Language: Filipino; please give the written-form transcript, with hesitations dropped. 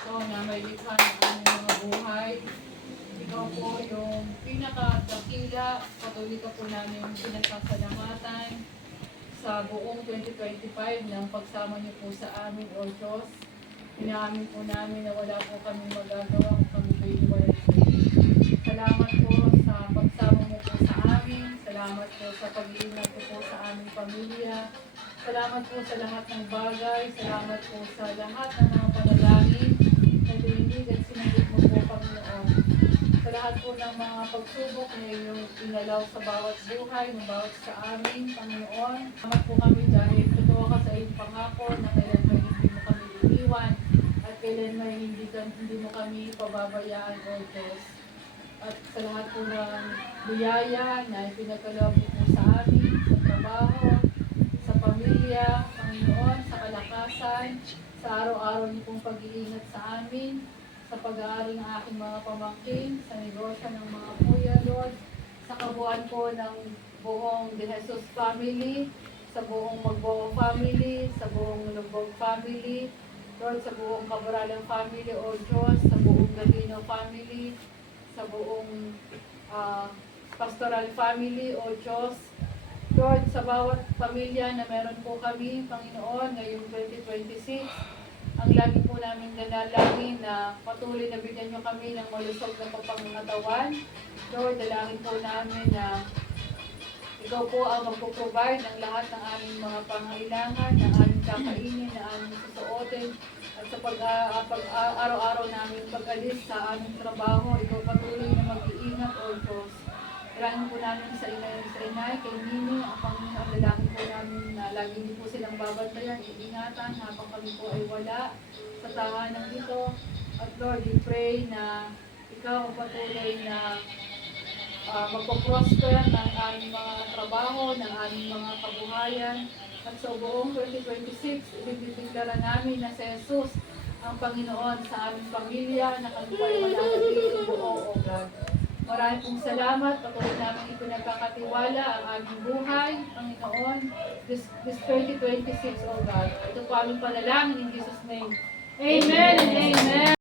Ikaw na may likha ng aming mga buhay. Ikaw po yung pinakadakila. Patuloy ka po namin yung pinagsasalamatan sa buong 2025 ng pagsama niyo po sa amin, O Diyos. Inaamin po namin na wala po kami magagawa kung kami po iwalay. Salamat po sa pagsama mo po sa amin. Salamat po sa pag-iingat po sa aming pamilya. Salamat po sa lahat ng bagay. Salamat po sa lahat ng mga panalangin na dinilig at sinunod mo po, Panginoon. Sa lahat po ng mga pagsubok na inyong inalaw sa bawat buhay, ng bawat sa amin, Panginoon. Salamat po kami dahil totoo ka sa iyong pangako na kailanman hindi mo kami iniwan at kailanman hindi mo kami pababayaan, O Diyos. At sa lahat po ng biyaya na ipinagkaloob mo po sa amin, sa trabaho, sa pamilya, Panginoon, sa kalakasan, sa araw-araw niyo pong pag-iingat sa amin, sa pag-aaral ng aking mga pamangkin, sa negosyo ng mga kuya, Lord, sa kabuuan po ng buong De Jesus family, sa buong Magboa family, sa buong Lubog family, Lord, sa buong Cabaralang family, O Diyos, sa buong Gabino family, sa buong pastoral family, O Diyos. Lord, sa bawat pamilya na meron po kami, Panginoon, ngayong 2026, ang lagi po namin nanalangin na patuloy na bigyan nyo kami ng malusog na papangatawan. Lord, dalangin po namin na ikaw po ang magpo-provide ng lahat ng aming mga pangailangan, ng aming kakainin, ng aming susuotin, at sa araw-araw namin pag-alis sa aming trabaho, ikaw patuloy na mag-iingat, O Diyos. Dalangin po namin sa inay, kay Nini, ang Panginoon, dalangin po namin na lagi niyo po silang babantayan, iingatan habang kami po ay wala sa tahanan ito. At Lord, we pray na ikaw ang patuloy na magpo-prosper ng aming mga trabaho, ng aming mga kabuhayan. At sa buong 2026, ibibiglara namin na si Jesus ang Panginoon sa aming pamilya, na kami po ay mananatili buo, O God. Maraming pong salamat. Patuloy namin ipinagkakatiwala ang aming buhay, Panginoon, this 2026, O God. Ito po aming panalangin in Jesus' name. Amen and amen.